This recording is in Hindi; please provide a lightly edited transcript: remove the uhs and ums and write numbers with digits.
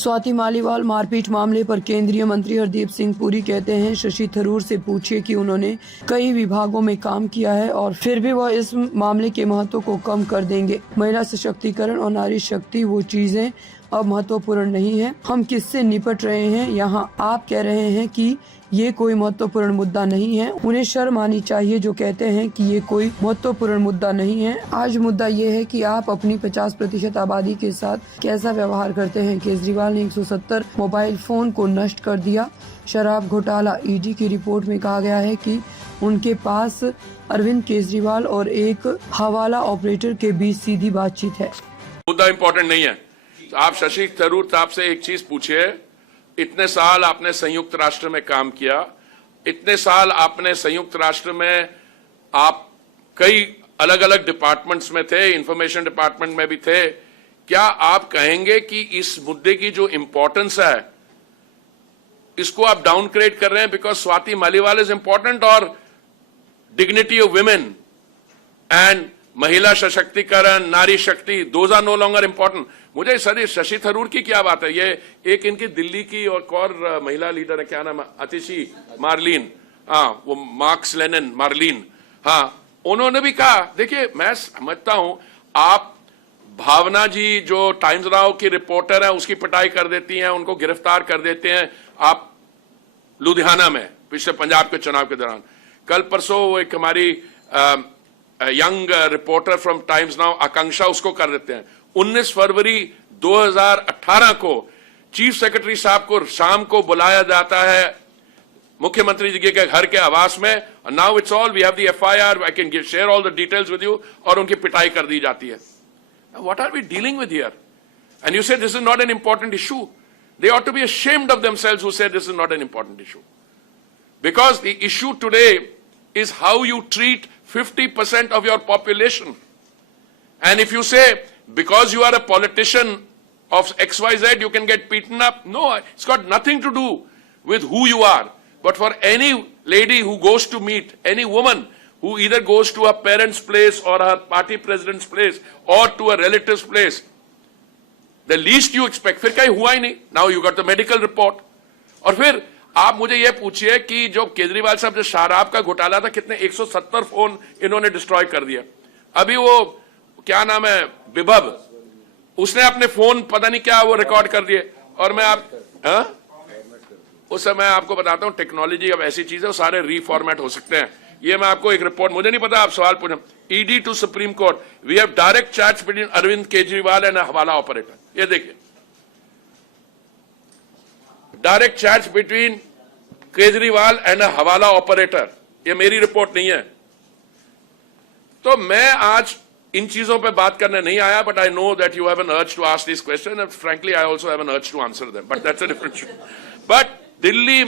स्वाति मालीवाल मारपीट मामले पर केंद्रीय मंत्री हरदीप सिंह पुरी कहते हैं, शशि थरूर से पूछिए कि उन्होंने कई विभागों में काम किया है और फिर भी वह इस मामले के महत्व को कम कर देंगे। महिला सशक्तिकरण और नारी शक्ति वो चीजें अब महत्वपूर्ण नहीं है। हम किससे निपट रहे हैं यहाँ? आप कह रहे हैं कि ये कोई महत्वपूर्ण मुद्दा नहीं है। उन्हें शर्म आनी चाहिए जो कहते हैं कि ये कोई महत्वपूर्ण मुद्दा नहीं है। आज मुद्दा ये है कि आप अपनी 50% आबादी के साथ कैसा व्यवहार करते हैं। केजरीवाल ने 170 मोबाइल फोन को नष्ट कर दिया। शराब घोटाला, ईडी की रिपोर्ट में कहा गया है कि उनके पास अरविंद केजरीवाल और एक हवाला ऑपरेटर के बीच सीधी बातचीत है। मुद्दा इम्पोर्टेंट नहीं है। आप शशि थरूर साहब से एक चीज पूछिए, इतने साल आपने संयुक्त राष्ट्र में काम किया, इतने साल आपने संयुक्त राष्ट्र में आप कई अलग अलग डिपार्टमेंट्स में थे, इंफॉर्मेशन डिपार्टमेंट में भी थे। क्या आप कहेंगे कि इस मुद्दे की जो इंपॉर्टेंस है इसको आप डाउनग्रेड कर रहे हैं because Swati Maliwal is important, और डिग्निटी ऑफ विमेन एंड महिला सशक्तिकरण, नारी शक्ति, those are no longer important? मुझे सर शशि थरूर की क्या बात है? ये एक इनकी दिल्ली की और महिला लीडर है, क्या नाम है, आतिशी मार्लिन, हाँ वो मार्क्स लेनिन मार्लिन, हाँ उन्होंने भी कहा। देखिए मैं समझता हूं आप भावना जी जो टाइम्स नाउ की रिपोर्टर है उसकी पिटाई कर देती हैं, उनको गिरफ्तार कर देते हैं आप लुधियाना में पिछले पंजाब के चुनाव के दौरान। कल परसों वो एक हमारी young reporter from Times Now Akanksha, उसको कर देते हैं। 19 फरवरी 2018 को चीफ सेक्रेटरी साहब को शाम को बुलाया जाता है मुख्यमंत्री जी के घर के आवास में। Now it's all we have the FIR, I can share all the details with you, और उनकी पिटाई कर दी जाती है। What are we dealing with here? And you say this is not an important issue. They ought to be ashamed of themselves who say this is not an important issue, because the issue today is how you treat 50% of your population. And if you say because you are a politician of XYZ you can get beaten up, no, it's got nothing to do with who you are. But for any lady who goes to meet, any woman who either goes to her parents' place or her party president's place or to a relative's place, the least you expect, फिर कहीं हुआ ही नहीं, now you got the medical report. और फिर आप मुझे ये पूछिए कि जो केजरीवाल साहब जो शराब का घोटाला था, कितने 170 फोन इन्होंने डिस्ट्रॉय कर दिया। अभी वो क्या नाम है, विभव, उसने अपने फोन पता नहीं क्या वो रिकॉर्ड कर दिए। और मैं उस समय आपको बताता हूं टेक्नोलॉजी अब ऐसी चीज है, सारे रीफॉर्मेट हो सकते हैं। ये मैं आपको एक रिपोर्ट, मुझे नहीं पता, आप सवाल पूछे। ED to supreme court, we have direct chats between Arvind Kejriwal and hawala operator. ये देखिए, direct chats between Kejriwal and hawala operator. ये मेरी रिपोर्ट नहीं है। तो मैं आज इन चीजों पे बात करने नहीं आया, but I know that you have an urge to ask this question and frankly I also have an urge to answer them, but that's a different issue. But Delhi